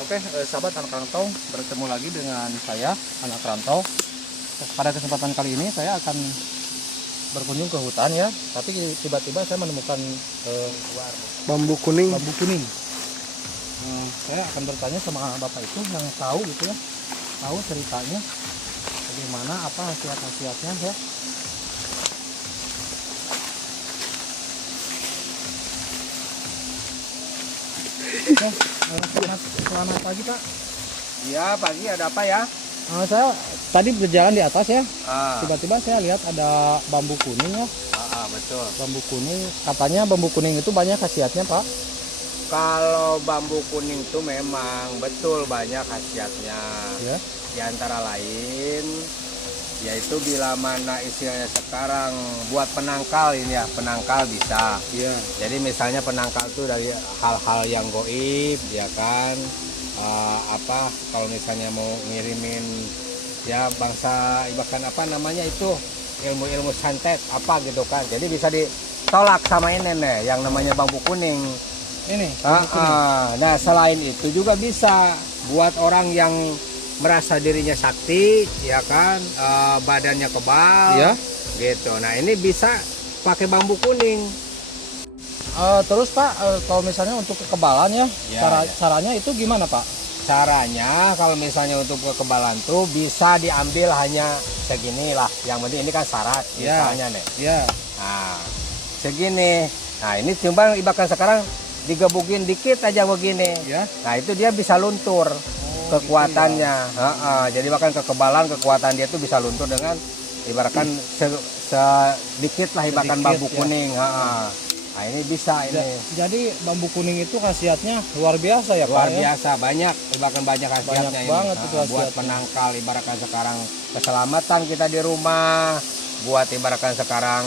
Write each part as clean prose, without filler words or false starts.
Oke, sahabat anak rantau, bertemu lagi dengan saya, anak rantau. Pada kesempatan kali ini saya akan berkunjung ke hutan ya, tapi tiba-tiba saya menemukan Bambu kuning. bambu kuning. Saya akan bertanya sama bapak itu yang tahu gitu ya, tahu ceritanya, bagaimana, apa khasiat-khasiatnya ya. Oke, selamat pagi Pak. Iya, pagi ada apa ya? Saya tadi berjalan di atas ya, Ah, tiba-tiba saya lihat ada bambu kuning ya. betul. Bambu kuning, katanya bambu kuning itu banyak khasiatnya Pak. Kalau bambu kuning itu memang betul banyak khasiatnya. Ya. Di antara lain, yaitu bila mana istilahnya sekarang buat penangkal ini ya, penangkal bisa. Iya. Jadi misalnya penangkal itu dari hal-hal yang goib, ya kan? Apa kalau misalnya mau ngirimin ya bangsa bahkan apa namanya itu ilmu-ilmu santet apa gitu kan, jadi bisa ditolak sama ini nih yang namanya bambu kuning. Ini bambu kuning. Nah selain itu juga bisa buat orang yang merasa dirinya sakti ya kan, badannya kebal Iya. gitu. Nah ini bisa pakai bambu kuning. Terus Pak, kalau misalnya untuk kekebalan ya, Ya, caranya itu gimana Pak? Caranya kalau misalnya untuk kekebalan tuh bisa diambil hanya segini lah. Yang penting ini kan syarat Ya. misalnya nih. Ya. Nah, segini. Nah, ini coba ibaratkan sekarang digebukin dikit aja begini. Ya. Nah, itu dia bisa luntur kekuatannya. Jadi bahkan kekebalan kekuatan dia tuh bisa luntur dengan ibaratkan sedikit lah ibaratkan Sedikit, bambu ya. kuning. Nah, ini bisa ini. Jadi bambu kuning itu khasiatnya luar biasa ya Luar Pak ya? biasa, banyak, bahkan banyak khasiatnya Banyak ini. banget itu Buat khasiatnya. penangkal ibaratkan sekarang keselamatan kita di rumah, buat ibaratkan sekarang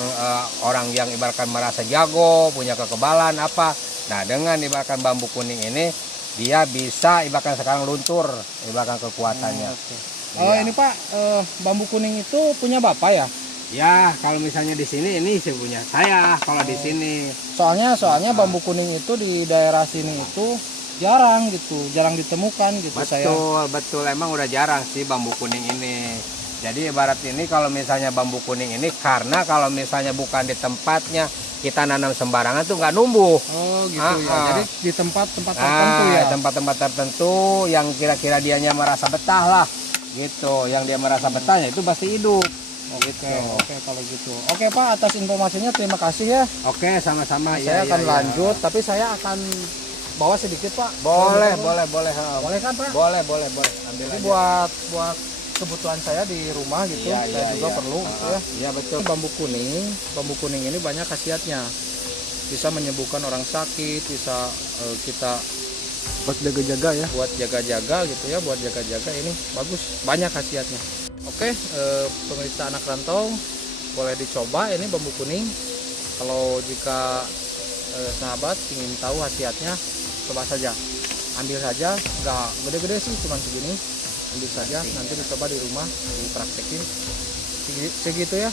orang yang ibaratkan merasa jago, punya kekebalan apa. Nah, dengan ibaratkan bambu kuning ini dia bisa ibaratkan sekarang luntur ibaratkan kekuatannya. Oke. Iya. Ini Pak, bambu kuning itu punya Bapak ya? Ya, kalau misalnya di sini ini sih punya saya kalau di sini. Soalnya bambu kuning itu di daerah sini itu jarang gitu, jarang ditemukan gitu saya. Betul, emang udah jarang sih bambu kuning ini. Jadi ibarat ini kalau misalnya bambu kuning ini karena kalau misalnya bukan di tempatnya kita nanam sembarangan tuh nggak numbuh. Oh gitu ya. Jadi di tempat-tempat tertentu Nah, ya. tempat-tempat tertentu yang kira-kira dianya merasa betah lah, gitu. Yang dia merasa betahnya itu pasti hidup. Oke, kalau gitu. Oke Pak, atas informasinya terima kasih ya. Oke, sama-sama. Saya Ya, akan ya, ya. lanjut, tapi saya akan bawa sedikit Pak. Boleh. Boleh kan Pak? Boleh. Ambil Jadi aja. buat kebutuhan saya di rumah gitu, Iya, saya juga iya. perlu gitu ya. Iya, betul. Bambu kuning ini banyak khasiatnya. Bisa menyembuhkan orang sakit, bisa kita Buat jaga-jaga ya. buat jaga-jaga gitu ya, buat jaga-jaga ini bagus, banyak khasiatnya. Oke, pemirsa anak rantau boleh dicoba ini bambu kuning. Kalau jika sahabat ingin tahu khasiatnya, coba saja, ambil saja, nggak gede-gede sih, cuman segini, ambil saja, nanti dicoba di rumah, dipraktekin, segitu ya.